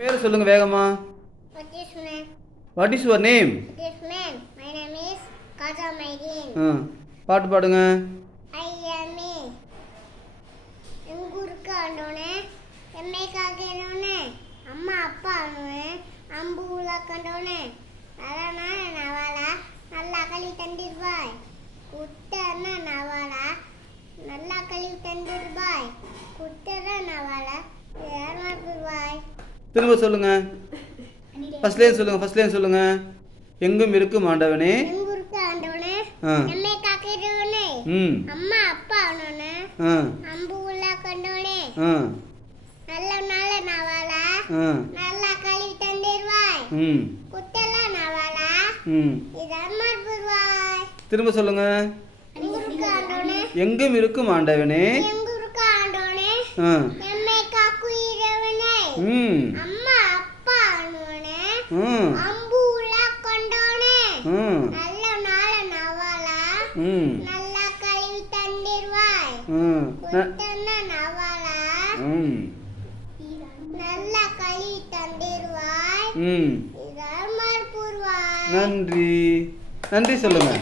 பேர் சொல்லுங்க வேகமா. What is name? What is your name? What is name? My name is Kaja Maidin. பாட்டு பாடுங்க. I am me. எங்கூருக்கு ஆண்டோனே எம்மை காக்கேனோனே அம்மா அப்பா ஆனோனே அம்பு உலா கண்டோனே நலனா நவாலா நல்லா களி தண்டிருவாய் குட்டன நவாலா நல்லா களி தண்டிருவாய் குட்டன நவாலா ஏமாறுவாய். திரும்ப சொல்லுங்க. ஃபர்ஸ்ட் லைன் சொல்லுங்க. எங்கும் இருக்கும் ஆண்டவனே எங்கூருக்கு ஆண்டோனே எம்மை காக்கேனோனே அம்மா அப்பா ஆனோனே அம்பு உலா கண்டோனே நல்ல நாள நவாலா நல்லா களி தண்டிருவாய் குட்டல நவாலா இதமாறுவாய். திரும்ப சொல்லுங்க. எங்கூருக்கு ஆண்டோனே எங்கும் இருக்கும் ஆண்டவனே எங்கூருக்கு ஆண்டோனே எம்மை காக்குயிரவனே அம்மா அப்பா ஆனோனே அம்பு உலா கண்டோனே நல்ல நாள நவாலா நல்லா களி தண்டிருவாய் குட்டல நவாலா நல்ல களி தண்டிருவாய் இதமாறுவாய். நன்றி சொல்லுங்க.